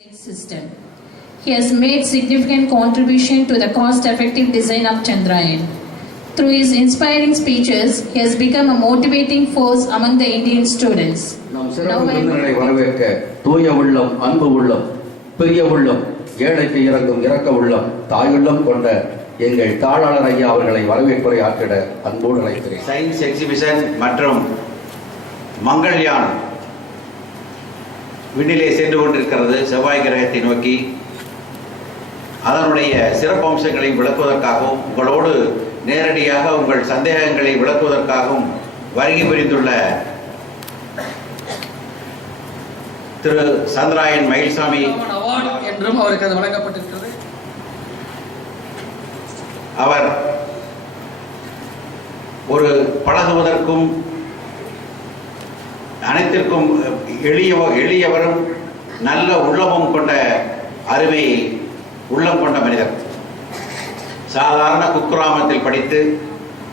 System. He has made significant contribution to the cost-effective design of Chandrayaan. Through his inspiring speeches, he has become a motivating force among the Indian students. நாம் சிறப்பு விருந்தினரை வரவேற்க தூய உள்ளம், அன்பு உள்ளம், பெரிய உள்ளம், ஏழைக்கு இறங்கும் இரக்க உள்ளம், தாயுள்ளம் கொண்ட எங்கள் தாளாளர் ஐயா அவர்களை வரவேற்புரை ஆற்றிட அன்போடு அழைக்கிறேன். சயின்ஸ் எக்ஸிபிஷன் மற்றும் மங்கள்யான் விண்ணிலே சென்று கொண்டிருக்கிறது செவ்வாய் கிரகத்தை நோக்கி. அதனுடைய சிறப்பம்சங்களை விளக்குவதற்காகவும் உங்களோடு நேரடியாக உங்கள் சந்தேகங்களை விளக்குவதற்காகவும் வருகை புரிந்துள்ள திரு சந்திராயன் மயில்சாமி அவார்டு என்றும் அவருக்கு அது வழங்கப்பட்டிருக்கிறது. அவர் ஒரு பழகுவதற்கும் அனைத்திற்கும் எளியவரும் நல்ல உள்ளமும் கொண்ட அருமை உள்ளம் கொண்ட மனிதர். சாதாரண குக்கிராமத்தில் படித்து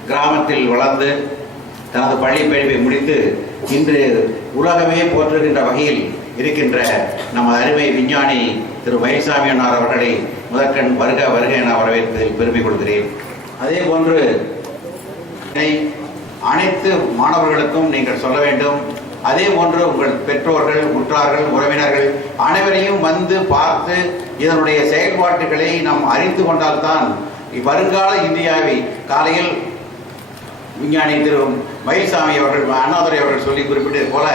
கிராமத்தில் வளர்ந்து தனது பள்ளி படிப்பை முடித்து இன்று உலகமே போற்றுகின்ற வகையில் இருக்கின்ற நமது அருமை விஞ்ஞானி திரு மயில்சாமி அண்ணார் அவர்களை முதற்கண் வருக வருக என வரவேற்பதில் பெருமை கொள்கிறேன். அதே போன்று அனைத்து மாணவர்களுக்கும் நீங்கள் சொல்ல வேண்டும். அதே போன்று உங்கள் பெற்றோர்கள், உற்றார்கள், உறவினர்கள் அனைவரையும் வந்து பார்த்து இதனுடைய செயல்பாட்டுகளை நாம் அறிந்து கொண்டால்தான் வருங்கால இந்தியாவை காலையில் விஞ்ஞானி திரு மயில்சாமி அவர்கள், அண்ணாதுரை அவர்கள் சொல்லி குறிப்பிட்டது போல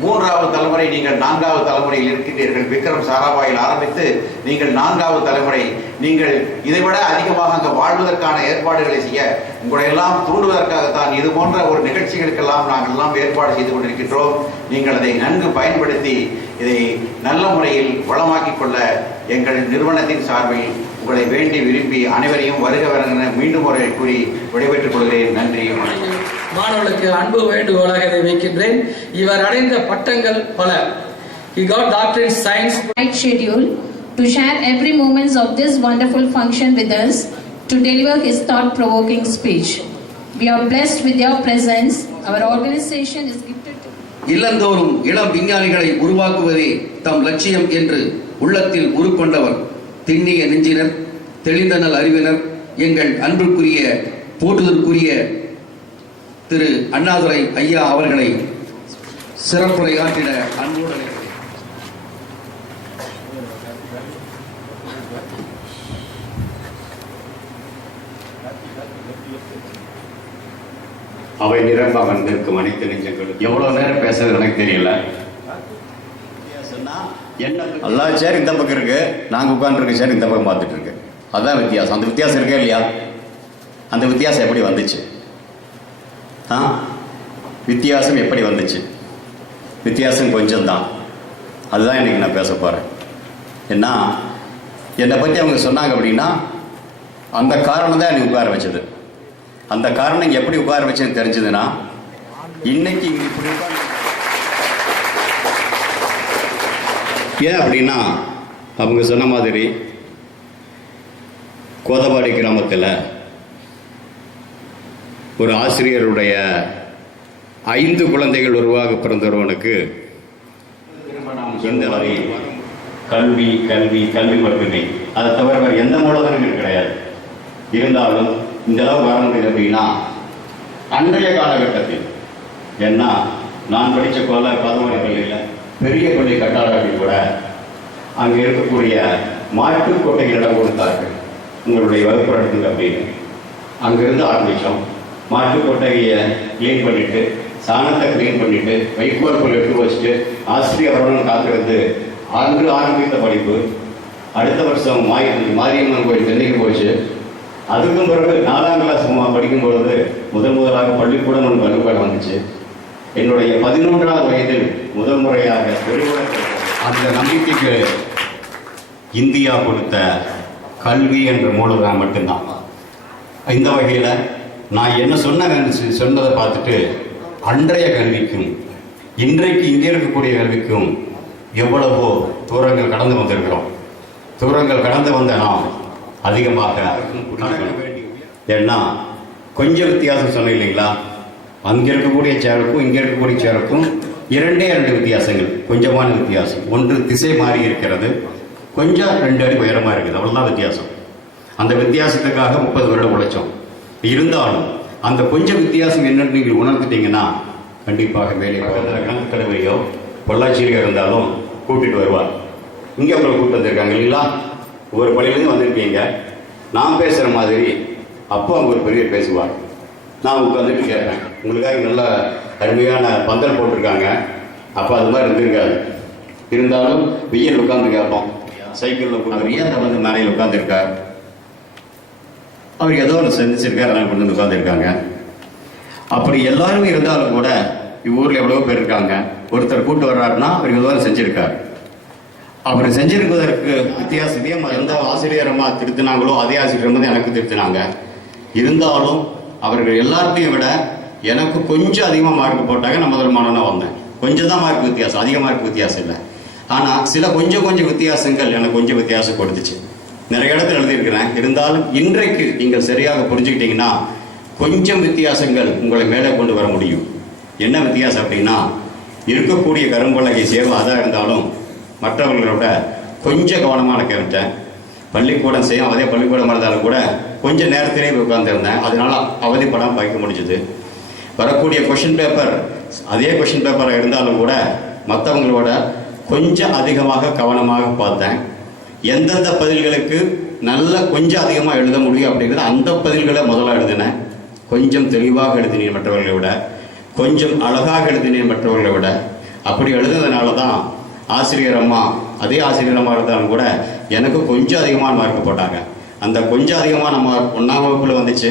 3வது தலைமுறை, நீங்கள் 4வது தலைமுறையில் இருக்கின்றீர்கள். விக்ரம் சாராபாயில் ஆரம்பித்து நீங்கள் 4வது தலைமுறை. நீங்கள் இதைவிட அதிகமாக அங்கு வாழ்வதற்கான ஏற்பாடுகளை செய்ய உங்களை எல்லாம் தூண்டுவதற்காகத்தான் இது போன்ற ஒரு நிகழ்ச்சிகளுக்கெல்லாம் நாங்கள் எல்லாம் ஏற்பாடு செய்து கொண்டிருக்கின்றோம். நீங்கள் அதை நன்கு பயன்படுத்தி இதை நல்ல முறையில் வளமாக்கிக் கொள்ள எங்கள் நிறுவனத்தின் சார்பில் உங்களை வேண்டி விரும்பி அனைவரையும் வருக வருகிற மீண்டும் ஒரு கூறி விடைபெற்றுக் கொள்கிறேன். நன்றி. மாணவர்களுக்கு அன்பு வேண்டுகோளாக இதை வைக்கின்றேன். இவர் அடைந்த பட்டங்கள் பல. He got doctorate in science. Right schedule to share every moments of this wonderful function with us to deliver his thought-provoking speech. We are blessed with your presence. Our organization is gifted to. இல்லந்தோறும் இளம் விஞ்ஞானிகளை உருவாக்குவதே தம் லட்சியம் என்று உள்ளத்தில் உருக்கொண்டவர் திண்ணிய நெஞ்சினர், தெளிந்தனல் அறிவினர், எங்கள் அன்புக்குரிய போற்றுதற்குரிய திரு அண்ணாதுரை ஐயா அவர்களை சிறப்புரை ஆற்றிட அன்போடு அழைக்கிறேன். அவை நிரம்ப வந்திருக்கும் அனைத்து நெஞ்சங்களும் எவ்வளவு நேரம் பேசுறது எனக்கு தெரியல. எல்லா சேர் இந்த பக்கம் இருக்கு, நாங்க உட்காந்துருக்க சேர் இந்த பக்கம் பார்த்துட்டு இருக்கு. அதுதான் வித்தியாசம். அந்த வித்தியாசம் இருக்கே இல்லையா? அந்த வித்தியாசம் எப்படி வந்துச்சு? வித்தியாசம் எப்படி வந்துச்சு? வித்தியாசம் கொஞ்சம் தான். அதுதான் இன்னைக்கு நான் பேச போறேன். ஏன்னா என்னை பற்றி அவங்க சொன்னாங்க அப்படின்னா அந்த காரணம் தான் எனக்கு உட்கார வச்சது. அந்த காரணம் எப்படி உட்கார வச்சதுன்னு தெரிஞ்சதுன்னா இன்னைக்கு இங்கே இப்படி உட்கார்ந்து ஏன் அப்படின்னா அவங்க சொன்ன மாதிரி கோதபாடி கிராமத்தில் ஒரு ஆசிரியருடைய 5 குழந்தைகள் உருவாக பிறந்தவனுக்கு இந்த வரை கல்வி கல்வி கல்வி மட்டுமே, அதை தவிர வேறு எந்த மூலதனமும் கிடையாது. இருந்தாலும் இந்த அளவு வர முடியுது அப்படின்னா அன்றைய காலகட்டத்தில் ஏன்னா நான் படித்த கொல்ல 11 பள்ளியில் பெரிய பள்ளி கட்டாளர்கள் கூட அங்கே இருக்கக்கூடிய மாட்டுக் கொட்டைகளிடம் கொடுத்தார்கள். உங்களுடைய வகுப்பு நடத்துங்க அப்படின்னு அங்கிருந்து ஆரம்பித்தோம். மாட்டுக் கொட்டையை கிளீன் பண்ணிட்டு, சாணத்தை கிளீன் பண்ணிட்டு, வைக்கோல் எடுத்து வச்சுட்டு ஆசிரியர்களுடன் காத்திருந்து அன்று ஆரம்பித்த படிப்பு அடுத்த வருஷம் மாரியம்மன் கோயில் சென்னைக்கு போச்சு. அதுக்கும் பிறகு 4ஆம் கிளாஸ் படிக்கும் பொழுது முதலாக பள்ளிக்கூடம் ஒன்று வகுப்பாடு வந்துச்சு. என்னுடைய 11ஆவது வயதில் முதல் முறையாக அந்த நம்பிக்கைக்கு இந்தியா கொடுத்த கல்வி என்ற மூலதனம் மட்டும்தான். இந்த வகையில் நான் என்ன சொன்னதை பார்த்துட்டு அன்றைய கல்விக்கும் இன்றைக்கு இங்கே இருக்கக்கூடிய கல்விக்கும் எவ்வளவோ தூரங்கள் கடந்து வந்திருக்கிறோம். தூரங்கள் கடந்து வந்த நாம் அதிகமாக ஏன்னா கொஞ்சம் வித்தியாசம் சொன்ன இல்லைங்களா? அங்கே இருக்கக்கூடிய சேருக்கும் இங்கே இருக்கக்கூடிய சேருக்கும் 2 வித்தியாசங்கள், கொஞ்சமான வித்தியாசம். ஒன்று திசை மாறி இருக்கிறது, கொஞ்சம் 2 அடி உயரமாக இருக்குது, அவ்வளோதான் வித்தியாசம். அந்த வித்தியாசத்துக்காக 30 வருடம் உழைச்சோம். இருந்தாலும் அந்த கொஞ்சம் வித்தியாசம் என்னன்னு நீங்கள் உணர்ந்துட்டீங்கன்னா கண்டிப்பாக மேலே கணக்கு கடுமையோ பொள்ளாச்சியிலையோ இருந்தாலும் கூட்டிட்டு வருவார். இங்கே அவங்களை கூப்பிட்டு வந்திருக்காங்க இல்லைங்களா? ஒவ்வொரு பள்ளியிலேருந்து வந்திருக்கீங்க. நான் பேசுகிற மாதிரி அப்போ அவங்க ஒரு பெரிய பேசுவார். நான் உட்காந்துட்டு கேட்குறேன், உங்களுக்காக நல்ல அருமையான பந்தல் போட்டிருக்காங்க. அப்போ அது மாதிரி இருந்திருக்காது. இருந்தாலும் வெயில் உட்காந்து கேட்போம். சைக்கிளில் அவர் ஏன் வந்து மேலையில் உட்காந்துருக்கார், அவர் ஏதோ ஒன்று செஞ்சிருக்கார், அதனால் கொண்டு வந்து உட்காந்துருக்காங்க. அப்படி எல்லாரும் இருந்தாலும் கூட இவ்வூரில் எவ்வளோ பேர் இருக்காங்க. ஒருத்தர் கூட்டு வர்றாருன்னா அவர் ஏதோ செஞ்சிருக்கார். அவர் செஞ்சிருப்பதற்கு வித்தியாசத்தையும் எந்த ஆசிரியரமாக திருத்தினாங்களோ அதே ஆசிரியர் வந்து எனக்கு திருத்தினாங்க. இருந்தாலும் அவர்கள் எல்லாத்தையும் விட எனக்கு கொஞ்சம் அதிகமாக மார்க் போட்டாங்க. நான் முதல் மாணவனாக வந்தேன். கொஞ்சம் தான் மார்க் வித்தியாசம், அதிக மார்க் வித்தியாசம் இல்லை. ஆனால் சில கொஞ்சம் வித்தியாசங்கள் எனக்கு கொஞ்சம் வித்தியாசம் கொடுத்துச்சு. நிறைய இடத்துல எழுதியிருக்கிறேன். இருந்தாலும் இன்றைக்கு நீங்கள் சரியாக புரிஞ்சுக்கிட்டீங்கன்னா கொஞ்சம் வித்தியாசங்கள் உங்களை மேலே கொண்டு வர முடியும். என்ன வித்தியாசம் அப்படின்னா, இருக்கக்கூடிய கரும்பலகை சேவை அதாக இருந்தாலும் மற்றவர்களோட கொஞ்சம் கவனமாக கேட்டேன். பள்ளிக்கூடம் செய்யும் அதே பள்ளிக்கூடமாக இருந்தாலும் கூட கொஞ்சம் நேரத்திலே உட்கார்ந்துருந்தேன். அதனால அவதிப்படாமல் படிக்க முடிஞ்சது. வரக்கூடிய கொஷின் பேப்பர் அதே கொஷின் பேப்பராக இருந்தாலும் கூட மற்றவங்களோட கொஞ்சம் அதிகமாக கவனமாக பார்த்தேன். எந்தெந்த பதில்களுக்கு நல்ல கொஞ்சம் அதிகமாக எழுத முடியும் அப்படிங்கிறது அந்த பதில்களை முதல்ல எழுதினேன். கொஞ்சம் தெளிவாக எழுதினேன் மற்றவர்களை விட, கொஞ்சம் அழகாக எழுதினேன் மற்றவர்களை விட. அப்படி எழுதுனதுனால தான் ஆசிரியர் அம்மா அதே ஆசிரியர் அம்மா இருந்தாலும் கூட எனக்கு கொஞ்சம் அதிகமான மார்க் போட்டாங்க. அந்த கொஞ்சம் அதிகமான மார்க் 1ஆம் வகுப்பில் வந்துச்சு,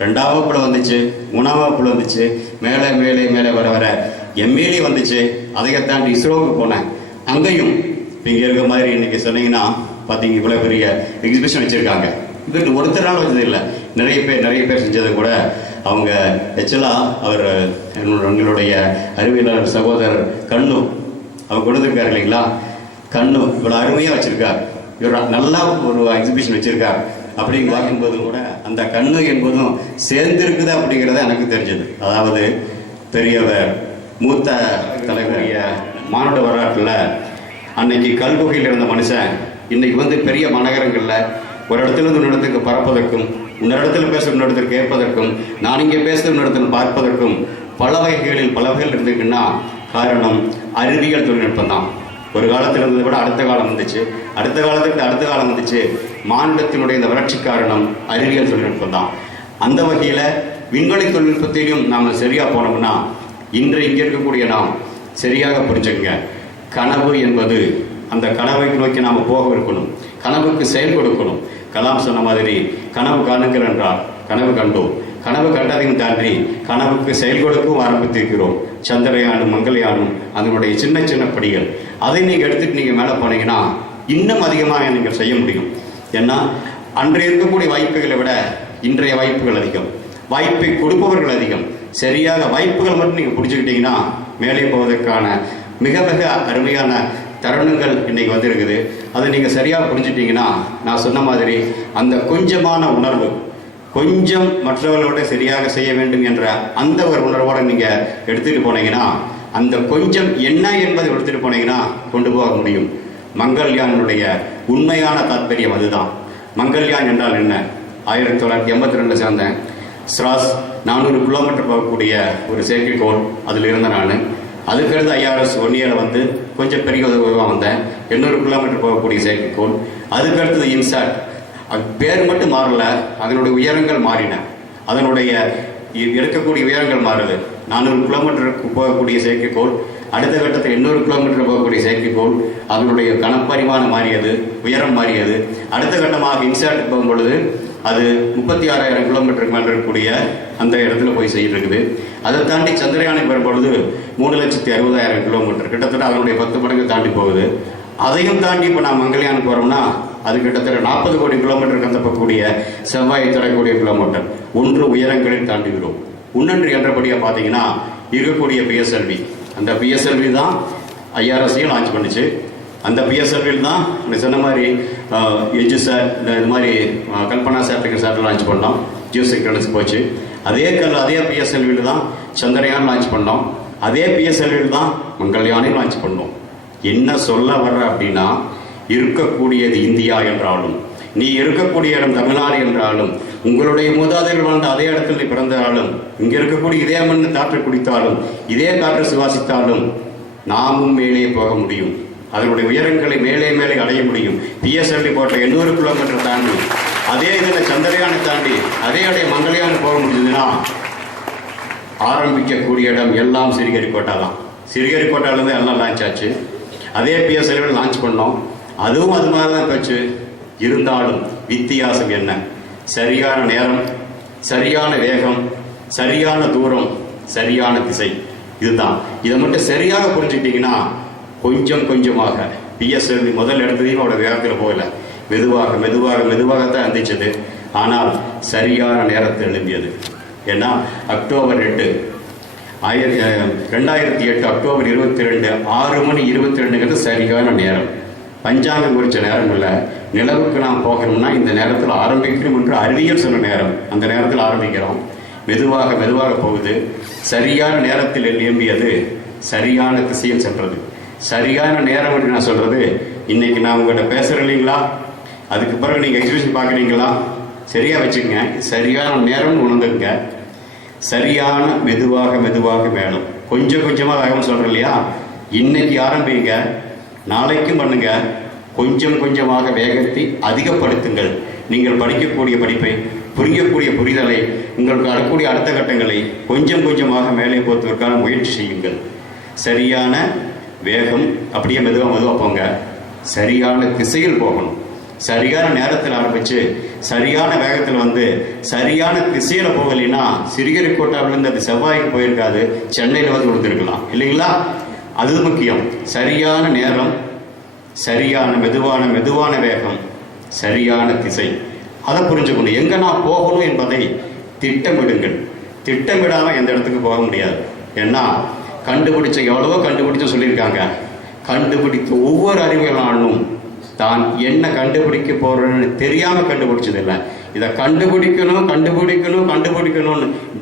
2ஆம் வகுப்பில் வந்துச்சு, 3ஆம் வகுப்பில் வந்துச்சு, மேலே மேலே மேலே வர வர எம்ஏலி வந்துச்சு. அதையை தாண்டி இஸ்ரோவுக்கு போனேன். அங்கேயும் இங்கே இருக்க மாதிரி இன்னைக்கு சொன்னீங்கன்னா பார்த்தீங்க இவ்வளோ பெரிய எக்ஸிபிஷன் வச்சுருக்காங்க. இது ஒருத்தர் நாள் வச்சது இல்லை, நிறைய பேர் செஞ்சது கூட. அவங்க ஆக்சுவலாக அவர் எங்களுடைய அறிவியலாளர் சகோதரர் கண்ணு அவர் கொண்டு வந்திருக்காரு இல்லைங்களா? கண்ணு இவ்வளோ அருமையாக வச்சுருக்கார். இவர் நல்லா ஒரு எக்ஸிபிஷன் வச்சுருக்கார். அப்படின்னு பார்க்கும்போது கூட அந்த கண்ணு என்பதும் சேர்ந்திருக்குது அப்படிங்கிறத எனக்கு தெரிஞ்சது. அதாவது பெரியவர் மூத்த தலைவரிய மானுட வரலாற்றில் அன்னைக்கு கல்குகையில் இருந்த மனுஷன் இன்னைக்கு வந்து பெரிய மாநகரங்களில் ஒரு இடத்துலேருந்து இன்னொரு இடத்துக்கு பறப்பதற்கும், இன்னொரு இடத்துல பேச இன்னொரு இடத்துக்கு கேட்பதற்கும், நான் இங்கே பேச இன்னொரு இடத்துல பார்ப்பதற்கும் பல வகைகள் இருந்துக்குன்னா காரணம் அறிவியல் தொழில்நுட்பம் தான். ஒரு காலத்தில் இருந்ததை விட அடுத்த காலம் வந்துச்சு, அடுத்த காலத்துக்கு அடுத்த காலம் வந்துச்சு. மாநிலத்தினுடைய இந்த வளர்ச்சி காரணம் அறிவியல் தொழில்நுட்பம் தான். அந்த வகையில் விண்வெளி தொழில்நுட்பத்திலையும் நாம் சரியாக போனோம்னா இங்கே இருக்கக்கூடிய நாம் சரியாக புரிஞ்சுக்கங்க. கனவு என்பது அந்த கனவை நோக்கி நாம் போக இருக்கணும், கனவுக்கு செயல் கொடுக்கணும். கலாம் சொன்ன மாதிரி கனவு காணுங்கள் என்றால் கனவு கண்டோம், கனவு கண்டதையும் தாண்டி கனவுக்கு செயல் கொடுக்கவும் ஆரம்பித்திருக்கிறோம். சந்திரயானும் மங்கள்யானும் அதனுடைய சின்ன சின்ன படிகள், அதை நீங்கள் எடுத்துட்டு நீங்கள் மேலே போனீங்கன்னா இன்னும் அதிகமாக நீங்கள் செய்ய முடியும். ஏன்னா அன்றைய இருக்கக்கூடிய வாய்ப்புகளை விட இன்றைய வாய்ப்புகள் அதிகம், வாய்ப்பை கொடுப்பவர்கள் அதிகம். சரியாக வாய்ப்புகள் மட்டும் நீங்கள் பிடிச்சிக்கிட்டீங்கன்னா மேலே போவதற்கான மிக மிக அருமையான தருணங்கள் இன்னைக்கு வந்திருக்குது. அதை நீங்கள் சரியாக புரிஞ்சுட்டீங்கன்னா நான் சொன்ன மாதிரி அந்த கொஞ்சமான உணர்வு, கொஞ்சம் மற்றவர்களோட சரியாக செய்ய வேண்டும் என்ற அந்த ஒரு உணர்வோடு நீங்கள் எடுத்துகிட்டு போனீங்கன்னா அந்த கொஞ்சம் என்ன என்பதை எடுத்துட்டு போனீங்கன்னா கொண்டு போக முடியும். மங்கள்யானுடைய உண்மையான தாற்பயம் அதுதான். மங்கள்யான் என்றால் என்ன? 1982 சேர்ந்தேன். ஸ்ராஸ் 400 கிலோமீட்டர் போகக்கூடிய ஒரு செயற்கைக்கோள் அதில் இருந்த நான். அதுக்கடுத்து IRS 1 இயர் வந்து கொஞ்சம் பெரிய உதவியாக வந்தேன். 800 கிலோமீட்டர் போகக்கூடிய செயற்கைக்கோள். அதுக்கடுத்தது இன்சாட். அது பேர் மட்டும் மாறல, அதனுடைய உயரங்கள் மாறின. அதனுடைய எடுக்கக்கூடிய உயரங்கள் மாறுது. 400 கிலோமீட்டருக்கு போகக்கூடிய செயற்கைக்கோள், அடுத்த கட்டத்தில் 800 கிலோமீட்டர் போகக்கூடிய செயற்கைக்கோள், அதனுடைய கனப்பரிமாணம் மாறியது, உயரம் மாறியது. அடுத்த கட்டமாக இன்சாட்டுக்கு போகும்பொழுது அது 36,000 கிலோமீட்டருக்கு மேலே இருக்கக்கூடிய அந்த இடத்துல போய் செய்யிருக்குது. அதை தாண்டி சந்திரயானுக்கு வரும்பொழுது 3,60,000 கிலோமீட்டர், கிட்டத்தட்ட அதனுடைய 10 மடங்கு தாண்டி போகுது. அதையும் தாண்டி இப்போ நான் மங்கள்யானுக்கு வரோம்னா அது கிட்டத்தட்ட 40 கோடி கிலோமீட்டர் கந்தப்பக்கூடிய செவ்வாயை தொடரக்கூடிய கிலோமீட்டர். ஒன்று உயரங்களில் தாண்டுகிறோம். இன்னொன்று என்றபடியாக பார்த்தீங்கன்னா இருக்கக்கூடிய PSLV. அந்த PSLV தான் IRSையும் லான்ச் பண்ணிச்சு. அந்த PSLV தான் சொன்ன மாதிரி எஜ்ஜு சார் இது மாதிரி கல்பனா சேட்டலைட் லான்ச் பண்ணோம். ஜியோ சிக்னல்ஸ் போச்சு. அதே PSLV தான் சந்திரயான் லான்ச் பண்ணோம். அதே PSLV தான் மங்கள்யானையும் லான்ச் பண்ணோம். என்ன சொல்ல வர்ற அப்படின்னா, இருக்கக்கூடியது இந்தியா என்றாலும், நீ இருக்கக்கூடிய இடம் தமிழ்நாடு என்றாலும், உங்களுடைய மூதாதையர்கள் வாழ்ந்த அதே இடத்தில் நீ பிறந்தாலும், இங்க இருக்கக்கூடிய இதே மண்ணு காற்று குடித்தாலும், இதே காற்று சுவாசித்தாலும் நாமும் மேலே போக முடியும். அதனுடைய உயரங்களை மேலே மேலே அடைய முடியும். PSLV போட்ட 800 கிலோமீட்டர் தாண்டி அதே இதில் சந்திரயானை தாண்டி அதே இடைய மங்கள்யான் போக முடிஞ்சதுன்னா ஆரம்பிக்கக்கூடிய இடம் எல்லாம் சிறுகரிக்கோட்டா தான். சிறுகரிக்கோட்டாலேருந்து எல்லாம் லான்ச் ஆச்சு. அதே PSLV லான்ச் பண்ணோம். அதுவும் அது மாதிரி தான் போச்சு. இருந்தாலும் வித்தியாசம் என்ன? சரியான நேரம், சரியான வேகம், சரியான தூரம், சரியான திசை. இதுதான். இதை மட்டும் சரியாக புரிஞ்சுக்கிட்டீங்கன்னா கொஞ்சம் கொஞ்சமாக PSLV முதல் இடத்துலையும் அவரோட வேகத்தில் போகல, மெதுவாக மெதுவாக மெதுவாகத்தான் இருந்துச்சது. ஆனால் சரியான நேரத்தில் எழும்பியது. ஏன்னா அக்டோபர் 8 2008 அக்டோபர் 22 6:22 சரியான நேரம். பஞ்சாங்கம் குறித்த நேரம் இல்லை. நிலவுக்கு நாம் போகணும்னா இந்த நேரத்தில் ஆரம்பிக்கணும் என்று அறிவியல் சொன்ன நேரம். அந்த நேரத்தில் ஆரம்பிக்கிறோம். மெதுவாக மெதுவாக போகுது. சரியான நேரத்தில் எழும்பியது, சரியான திசையில் சென்றது. சரியான நேரம் என்று நான் சொல்றது, இன்னைக்கு நான் உங்கள்கிட்ட பேசுறேன் இல்லைங்களா, அதுக்கு பிறகு நீங்க எக்ஸிபிஷன் பார்க்குறீங்களா, சரியா வச்சுக்கங்க. சரியான நேரம் உணர்ந்துங்க. சரியான மெதுவாக மெதுவாக வேணும். கொஞ்சம் கொஞ்சமாக வேகம் சொல்றேன் இல்லையா, இன்னைக்கு ஆரம்பிங்க, நாளைக்கும் பண்ணுங்க. கொஞ்சம் கொஞ்சமாக வேகத்தை அதிகப்படுத்துங்கள். நீங்கள் படிக்கக்கூடிய படிப்பை, புரியக்கூடிய புரிதலை, உங்களுக்கு வரக்கூடிய அடுத்த கட்டங்களை கொஞ்சம் கொஞ்சமாக மேலே போத்துவதற்கான முயற்சி செய்யுங்கள். சரியான வேகம், அப்படியே மெதுவாக போங்க. சரியான திசையில் போகணும். சரியான நேரத்தில் ஆரம்பிச்சு சரியான வேகத்தில் வந்து சரியான திசையில போகலைன்னா சிறுகரிக்கோட்டாவிலிருந்து அது செவ்வாய்க்கு போயிருக்காது, சென்னையில் வந்து கொடுத்துருக்கலாம் இல்லைங்களா. அது முக்கியம். சரியான நேரம், சரியான மெதுவான வேகம், சரியான திசை, அதை புரிஞ்சுக்கணும். எங்க நான் போகணும் என்பதை திட்டமிடுங்கள். திட்டமிடாமல் எந்த இடத்துக்கு போக முடியாது. ஏன்னா கண்டுபிடிச்ச எவ்வளவோ கண்டுபிடிச்ச சொல்லியிருக்காங்க. கண்டுபிடித்த ஒவ்வொரு அறிவியலாளனும் தான் என்ன கண்டுபிடிக்க போறேன்னு தெரியாம கண்டுபிடிச்சதில்லை. இதை கண்டுபிடிக்கணும்னு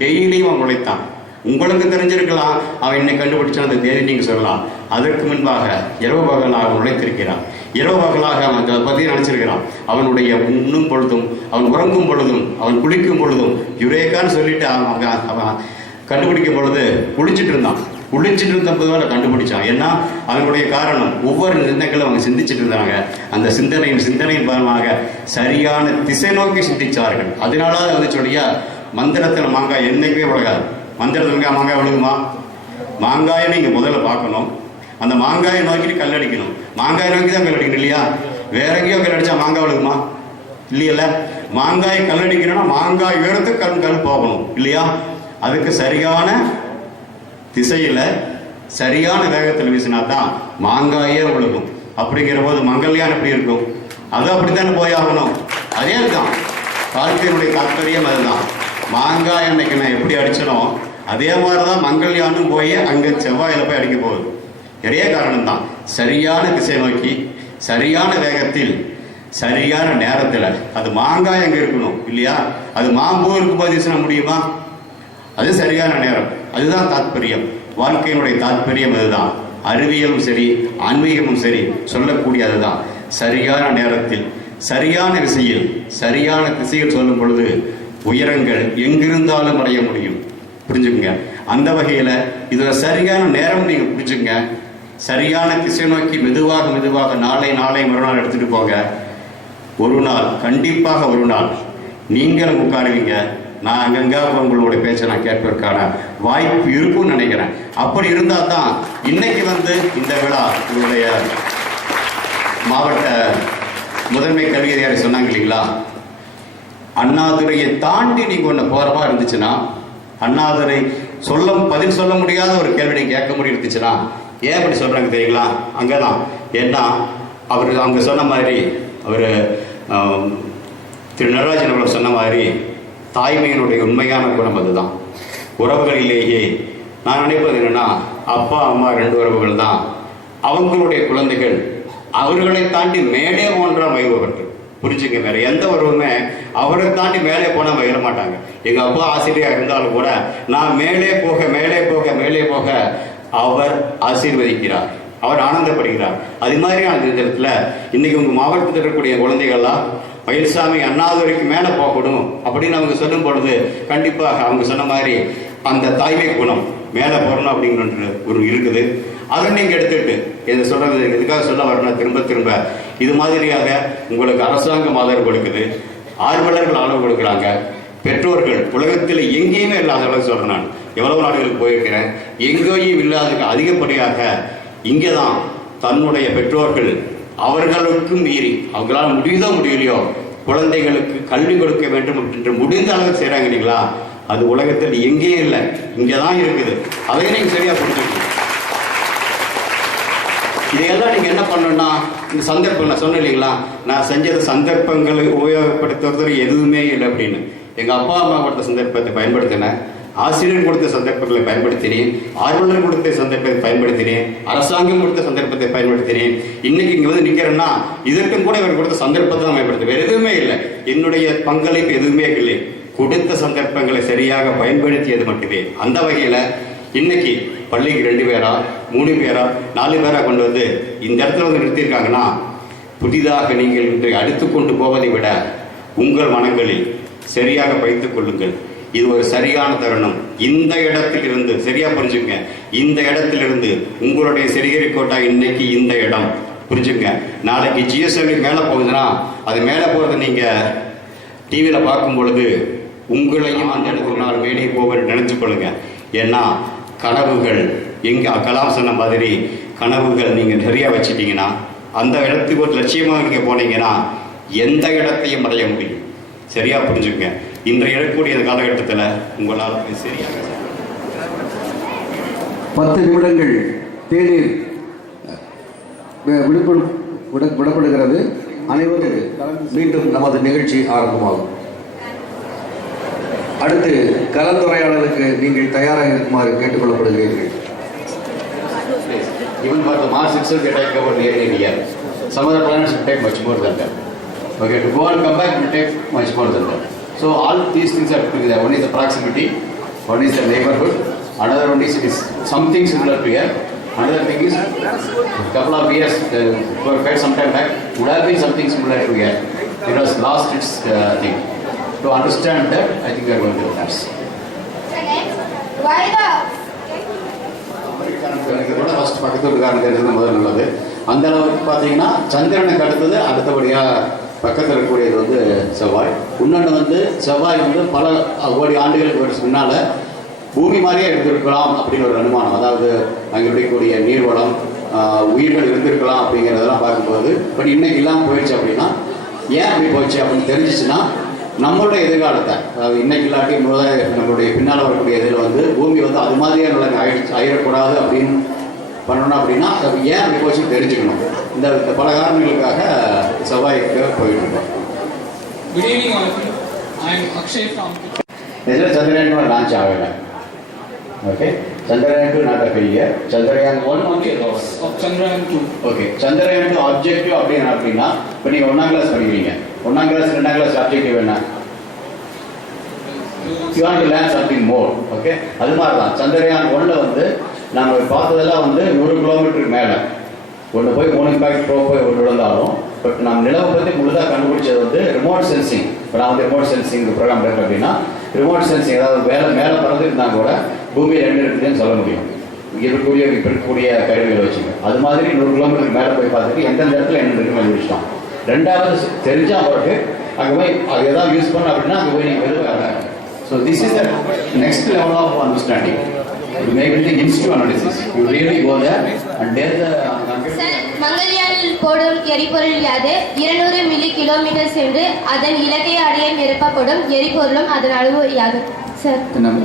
டெய்லியும் அவன் உழைத்தான். உங்களுக்கு தெரிஞ்சிருக்கலாம் அவன் என்ன கண்டுபிடிச்சான், அந்த தேதி நீங்க சொல்லலாம். அதற்கு முன்பாக இரவு பகலாக அவன் உழைத்திருக்கிறான். இரவு பகலாக அவன் அதை பற்றி நினைச்சிருக்கிறான். அவனுடைய உண்ணும் பொழுதும், அவன் உறங்கும் பொழுதும், அவன் குளிக்கும் பொழுதும் யுரேக்கான்னு சொல்லிட்டு அவன் கண்டுபிடிக்கும் பொழுது குளிச்சுட்டு இருந்த போதும் கண்டுபிடிச்சான். ஏன்னா அதனுடைய காரணம் ஒவ்வொரு நிர்ணயங்களும் அவங்க சிந்திச்சுட்டு இருந்தாங்க. அந்த சிந்தனையின் பலமாக சரியான திசை நோக்கி சிந்திச்சார்கள். அதனால வந்து சொல்லியா, மந்திரத்தில் மாங்காய் என்னைக்குமே விலகாது. மந்திரத்தில் மாங்காய் விழுகுமா? மாங்காயை நீங்க முதல்ல பார்க்கணும். அந்த மாங்காயை நோக்கி கல்லடிக்கணும். மாங்காயை நோக்கி தான் கல்லடிக்கணும் இல்லையா. வேற எங்கேயோ கல்லடிச்சா மாங்காய் விழுகுமா? இல்லையில. மாங்காயை கல்லடிக்கணும்னா மாங்காய் உயரத்துக்கு கல் போகணும் இல்லையா. அதுக்கு சரியான திசையில சரியான வேகத்தில் வீசினா தான் மாங்காயே விழுகும். அப்படிங்கிற போது மங்கள்யான் எப்படி இருக்கும்? அது அப்படித்தானே போய் ஆகணும். அதே தான் வாழ்க்கையினுடைய தாற்பயம். அதுதான். மாங்காய் அன்னைக்கு நான் எப்படி அடிச்சனோ அதே மாதிரிதான் மங்கள்யானும் போய் அங்க செவ்வாயில போய் அடிக்க போகுது. நிறைய காரணம் தான். சரியான திசை நோக்கி சரியான வேகத்தில் சரியான நேரத்தில். அது மாங்காய் அங்க இருக்கணும் இல்லையா. அது மாம்பூ இருக்கும்போது வீசினா முடியுமா? அது சரியான நேரம். அதுதான் தாற்பயம். வாழ்க்கையினுடைய தாற்பயம் அதுதான். அறிவியலும் சரி, ஆன்மீகமும் சரி சொல்லக்கூடிய அதுதான். சரியான நேரத்தில், சரியான திசையில், சரியான திசையில் சொல்லும் பொழுது உயரங்கள் எங்கிருந்தாலும் அடைய முடியும். புரிஞ்சுக்குங்க. அந்த வகையில் இது சரியான நேரம் நீங்கள் புரிஞ்சுங்க. சரியான திசை நோக்கி மெதுவாக மெதுவாக நாளை மறுநாள் எடுத்துட்டு போங்க. ஒரு நாள், கண்டிப்பாக ஒரு நாள் நீங்களும் உட்காருவீங்க. நான் அங்கங்க உங்களுடைய பேச்சை நான் கேட்பதற்கான வாய்ப்பு இருக்கும்னு நினைக்கிறேன். அப்படி இருந்தால் தான் இன்னைக்கு இந்த விழா உங்களுடைய மாவட்ட முதன்மை கல்வி அதிகாரி சொன்னாங்க இல்லைங்களா, அண்ணாதுரையை தாண்டி நீங்க ஒன்று போறவா இருந்துச்சுன்னா, அண்ணாதுரை பதில் சொல்ல முடியாத ஒரு கேள்வி நீங்க கேட்க முடியும் இருந்துச்சுன்னா, ஏன் அப்படி சொல்றாங்க தெரியுங்களா? அங்கதான். ஏன்னா அவர் அவங்க சொன்ன மாதிரி, அவர் திரு நடராஜன் அவர்கள் சொன்ன மாதிரி, தாய்மையினுடைய உண்மையான குணம் அதுதான். உறவுகளிலேயே நான் நினைப்பது என்னன்னா, அப்பா அம்மா 2 உறவுகள் தான். அவங்களுடைய குழந்தைகள் அவர்களை தாண்டி மேலே போன்றா மகிழ்வர்கள். புரிஞ்சுங்க. வேற எந்த உறவுமே அவரை தாண்டி மேலே போனா மகிழ மாட்டாங்க. எங்க அப்பா ஆசிரியராக இருந்தாலும் கூட நான் மேலே போக மேலே போக மேலே போக அவர் ஆசீர்வதிக்கிறார், அவர் ஆனந்தப்படுகிறார். அது மாதிரியான விதத்துல இன்னைக்கு உங்க மாவட்டத்தில் இருக்கக்கூடிய குழந்தைகள்லாம் மயில்சாமி அண்ணாதுரைக்கு மேலே போகணும் அப்படின்னு அவங்க சொல்லும் பொழுது கண்டிப்பாக அவங்க சொன்ன மாதிரி அந்த தாய்மை குணம் மேலே போகணும் அப்படிங்கிற ஒரு இருக்குது. அதை நீங்கள் எடுத்துக்கிட்டு இதை சொல்றது எதுக்காக சொல்ல வரணும் திரும்ப இது மாதிரியாக உங்களுக்கு அரசாங்கம் ஆதரவு கொடுக்குது, ஆர்வலர்கள் ஆதரவு கொடுக்குறாங்க, பெற்றோர்கள் உலகத்தில் எங்கேயுமே இல்லாத அளவுக்கு சொல்கிறேன். நான் எவ்வளவு நாடுகளுக்கு போயிருக்கிறேன், எங்கேயும் இல்லாத அதிகப்படியாக இங்கே தான் தன்னுடைய பெற்றோர்கள் அவர்களுக்கும் மீறி அவங்களால் முடியுதோ முடியலையோ குழந்தைகளுக்கு கல்வி கொடுக்க வேண்டும் அப்படின்ற முடிந்த அளவுக்கு செய்கிறாங்க இல்லைங்களா. அது உலகத்தில் எங்கேயும் இல்லை, இங்கே தான் இருக்குது. அதையும் நீங்கள் சரியாக புரிஞ்சுக்கணும். இதையெல்லாம் நீங்கள் என்ன பண்ணணும்னா, இந்த சந்தர்ப்பம் நான் சொன்னேன் இல்லைங்களா, நான் செஞ்சது சந்தர்ப்பங்களை உபயோகப்படுத்துறது எதுவுமே இல்லை அப்படின்னு. எங்கள் அப்பா அம்மா கொடுத்த சந்தர்ப்பத்தை பயன்படுத்தினேன், ஆசிரியர் கொடுத்த சந்தர்ப்பங்களை பயன்படுத்தினேன், ஆர்வலர் கொடுத்த சந்தர்ப்பத்தை பயன்படுத்தினேன், அரசாங்கம் கொடுத்த சந்தர்ப்பத்தை பயன்படுத்தினேன். இன்னைக்கு இங்கே நிற்கிறேன்னா இதற்கும் கூட இவர் கொடுத்த சந்தர்ப்பத்தை தான் பயன்படுத்த, வேறு எதுவுமே இல்லை. என்னுடைய பங்களிப்பு எதுவுமே இல்லை, கொடுத்த சந்தர்ப்பங்களை சரியாக பயன்படுத்தியது மட்டுமே. அந்த வகையில் இன்னைக்கு பள்ளிக்கு 2 பேரா 3 பேரா 4 பேரா கொண்டு இந்த இடத்துல நிறுத்தியிருக்காங்கன்னா, புதிதாக நீங்கள் இன்றைக்கு அடுத்து கொண்டு போவதை விட உங்கள் மனங்களில் சரியாக வைத்துக் கொள்ளுங்கள். இது ஒரு சரியான தருணம். இந்த இடத்திலிருந்து சரியா புரிஞ்சுங்க, இந்த இடத்திலிருந்து உங்களுடைய சிறுகிரி கோட்டா இன்னைக்கு இந்த இடம் புரிஞ்சுங்க. நாளைக்கு ஜிஎஸ்எல்வி மேலே போகுதுன்னா அது மேலே போகிறத நீங்கள் டிவியில் பார்க்கும் பொழுது உங்களையும் அந்த இடத்துக்கு நாள் மேலே போக நினைச்சு கொள்ளுங்க. ஏன்னா கனவுகள் எங்கே கலாம் சொன்ன மாதிரி கனவுகள் நீங்கள் நிறையா வச்சுட்டீங்கன்னா, அந்த இடத்துக்கு ஒரு லட்சியமாக நீங்கள் போனீங்கன்னா எந்த இடத்தையும் அடைய முடியும். சரியா புரிஞ்சுங்க. இன்றைய இருக்கக்கூடிய காலகட்டத்தில் உங்களால் சரியாக 10 நிமிடங்கள் தேநீர் விடப்படுகிறது. அனைவரும் மீண்டும் நமது நிகழ்ச்சி ஆரம்பமாகும். அடுத்து கலந்துரையாடலுக்கு நீங்கள் தயாராக இருக்குமாறு கேட்டுக்கொள்ளப்படுகிறீர்கள். Even for the Mars itself, they take about nearly a year. Some other planets will take much more than that. Okay, to go and come back will take much more than that. So all these things are together. One is the proximity, one is the neighborhood, another one is something similar to here. Another thing is a couple of years, for quite some time back, would have been something similar to here. It was lost its thing. To understand that, I think we are going to do that. Why the first பக்கத்து காரணம் தெரிஞ்சது முதல் நல்லது. அந்த அளவுக்கு பார்த்தீங்கன்னா சந்திரனுக்கு அடுத்தபடியாக பக்கத்தில் இருக்கக்கூடியது செவ்வாய். இன்னொன்று செவ்வாய் பல கோடி ஆண்டுகளுக்கு முன்னால் பூமி மாதிரியே இருந்திருக்கலாம் அப்படின்னு ஒரு அனுமானம். அதாவது அங்கே இருக்கக்கூடிய நீர்வளம், உயிர்கள் இருந்திருக்கலாம் அப்படிங்கிறதெல்லாம் பார்க்கும்போது, பட் இன்னைக்கு இல்லாமல் போயிடுச்சு. அப்படின்னா ஏன் அப்படி போயிடுச்சு அப்படின்னு தெரிஞ்சிச்சுன்னா நம்மளுடைய எதிர்காலத்தை, அதாவது இன்னைக்கு இல்லாட்டி நம்மளுடைய பின்னால் வரக்கூடிய இதில் பூமி அது மாதிரியே ஆயிடக்கூடாது அப்படின்னு பண்ணணும். அப்படின்னா அது ஏன் அப்படி போச்சு தெரிஞ்சுக்கணும். இந்த பல காரணங்களுக்காக செவ்வாய்க்கு போயிட்டு இருக்கோம். Good evening all of you. I am Akshay from Chandrayaan launch ஆகலை. Okay, Chandrayaan 2 not a failure. Chandrayaan 1 only of Chandrayaan 2. Okay, Chandrayaan 2 objective அப்படின்னா இப்போ நீங்கள் 1ஆம் கிளாஸ் படிக்கிறீங்க. 1ஆம் கிளாஸ் 2ஆம் கிளாஸ் objective என்ன? You want to learn something more. Okay, அது மாதிரி தான் Chandrayaan 1ல நாங்கள் பார்த்ததெல்லாம் வந்து 100 கிலோமீட்டருக்கு மேலே ஒன்று போய் 3 இம்பாக்ட் ப்ரோ போய் ஒன்று விழுந்தாலும் பட் நம்ம நிலவை பற்றி முழுதாக கண்டுபிடிச்சது வந்து ரிமோட் சென்சிங். இப்போ நான் வந்து ரிமோட் சென்சிங் ப்ரோக்ராம் இருக்கேன் அப்படின்னா ரிமோட் சென்சிங் அதாவது மேலே பறந்துருந்தாங்க கூட பூமியில் என்ன இருக்குதுன்னு சொல்ல முடியும் இப்போ இருக்கக்கூடிய கருவிகளை வச்சுங்க. அது மாதிரி 100 கிலோமீட்டருக்கு மேலே போய் பார்த்துட்டு எந்தெந்த இடத்துல என்ன இருக்குன்னு கண்டுபிடிச்சிட்டோம். ரெண்டாவது தெரிஞ்சா அவருக்கு அங்கே போய் அது எதாவது யூஸ் பண்ண அப்படின்னா அங்கே போய் நீங்கள் எதுவும். So this is the next level of understanding. You make it in situ analysis. You really go there and there the. Sir, மங்கள்யானில் போடும் எரிபொருள் யாது 200 மில்லி கிலோமீட்டர் சென்று அதன் இலக்கை அடைய நிரப்பப்படும் எரிபொருளும் அதன் அளவு யாது சார்?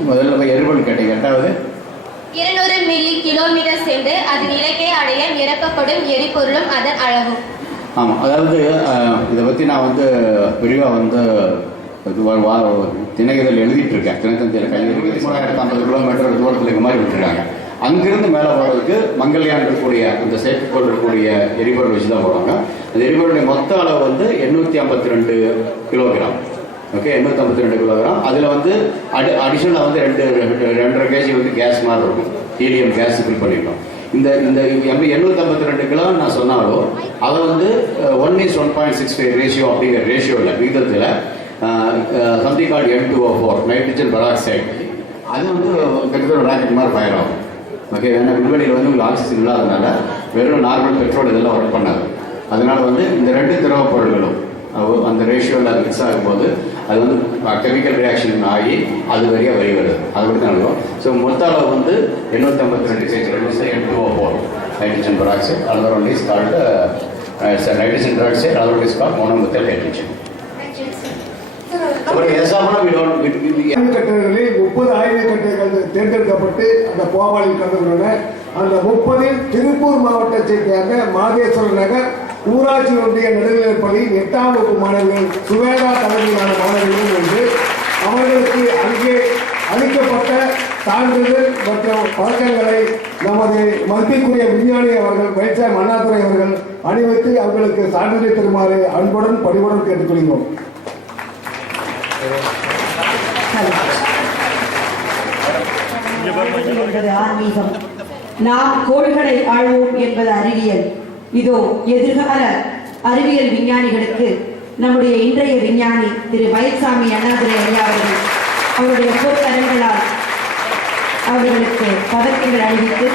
முதல்ல போய் எரிபொருள் கேட்டீங்க. ரெண்டாவது 200 மில்லி கிலோமீட்டர் சென்று அதன் இலக்கை அடைய நிரப்பப்படும் எரிபொருளும் அதன் அளவும். ஆமாம், அதாவது இதை பற்றி நான் வந்து விரிவாக வந்து திணைகள் எழுதிட்டு இருக்கேன். தினத்தந்தியில் கையில் 2350 கிலோமீட்டர் தூரத்தில் இருக்க மாதிரி விட்டுருக்காங்க. அங்கிருந்து மேலே போகிறதுக்கு மங்கள்யான் இருக்கக்கூடிய அந்த செயற்கைக்கோள் இருக்கக்கூடிய எரிபொருள் வச்சு தான் போடுவாங்க. அந்த எரிபொருளுடைய மொத்த அளவு வந்து 852 கிலோகிராம். Okay, 852 kilogram. அதில் வந்து அடிஷனலாக வந்து 2.5 கேஜி வந்து கேஸ் மாதிரி இருக்கும், ஹீலியம் கேஸ் ஃபில் பண்ணிட்டோம். இந்த 852 கிலோ நான் சொன்னாலும் அதை வந்து 1:1.65 ரேஷியோ அப்படிங்கிற ரேஷியோவில் விகிதத்தில் something called N2O4 nitrogen peroxide அது வந்து கிட்டத்தட்ட ராக்கெட் மாதிரி ஃபயர் ஆகும். ஓகே, ஏன்னா விண்வெளியில் வந்து உங்களுக்கு ஆக்சிஜன் இல்லாதனால வெறும் நார்மல் பெட்ரோல் இதெல்லாம் ஒர்க் பண்ணாது. அதனால வந்து இந்த 2 திரவ பொருள்களும் அந்த ரேஷியோவில் அது மிக்ஸ் ஆகும்போது அது வந்து கெமிக்கல் ரியாக்ஷன் ஆகி அது வரையாக வருகிறது. அது பற்றி தான் இருக்கும். ஸோ மொத்த அளவு வந்து 852 KG N2O4 nitrogen peroxide. another one is called nitrogen peroxide, another one is called monomethyl hydrogen. கட்டடங்களில் 30 ஆய்வு கட்டடங்கள் தேர்ந்தெடுக்கப்பட்டு அந்த போபாலில் கலந்துள்ளன. அந்த 30 திருப்பூர் மாவட்டத்தை சேர்ந்த மாதேஸ்வரர் நகர் ஊராட்சி ஒன்றிய நடுநிலைப்பள்ளி 8ஆம் வகுப்பு மாணவர்கள் சுவேதா தலைமையிலான மாணவர்களும் என்று அவர்களுக்கு அங்கே அளிக்கப்பட்ட சான்றிதழ் மற்றும் பழக்கங்களை நமது மதிப்பிற்குரிய விஞ்ஞானி அவர்கள் வைசாம் அண்ணாதுரை அவர்கள் அணிவித்து அவர்களுக்கு சான்றிதழ் தருமாறு அன்புடன் பணிவுடன் கேட்டுக்கொள்கிறோம். என்பது ஆன்மீகம், நாம் கோள்களை ஆழ்வோம் என்பது அறிவியல். இதோ எதிர்கால அறிவியல் விஞ்ஞானிகளுக்கு நம்முடைய இன்றைய விஞ்ஞானி திரு வைசாமி அண்ணாதுரை ஐயா அவர்கள் அவருடைய பொற்கரங்களால் அவர்களுக்கு பதக்கங்கள் அணிவித்து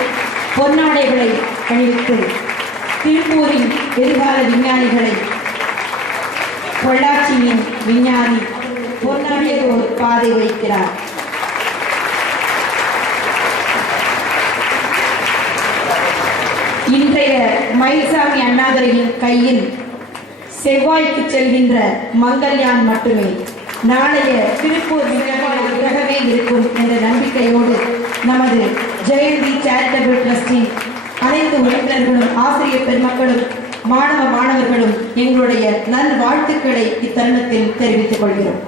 பொன்னாடைகளை அணிவித்து திருப்பூரின் எதிர்கால விஞ்ஞானிகளை பொள்ளாச்சியின் விஞ்ஞானி பொன்னாடியோடு பாதை வைக்கிறார். இன்றைய மயில்சாமி அண்ணாதுரையின் கையில் செவ்வாய்க்கு செல்கின்ற மங்கள்யான் மட்டுமே நாளைய திருப்பூர் விஞ்ஞானிகளுக்காகவே இருக்கும் என்ற நம்பிக்கையோடு நமது ஜெயந்தி சேரிட்டபிள் ட்ரஸ்டின் அனைத்து உறுப்பினர்களும் ஆசிரியர் பெருமக்களும் மாணவர்களும் எங்களுடைய நல் வாழ்த்துக்களை இத்தருணத்தில் தெரிவித்துக் கொள்கிறோம்.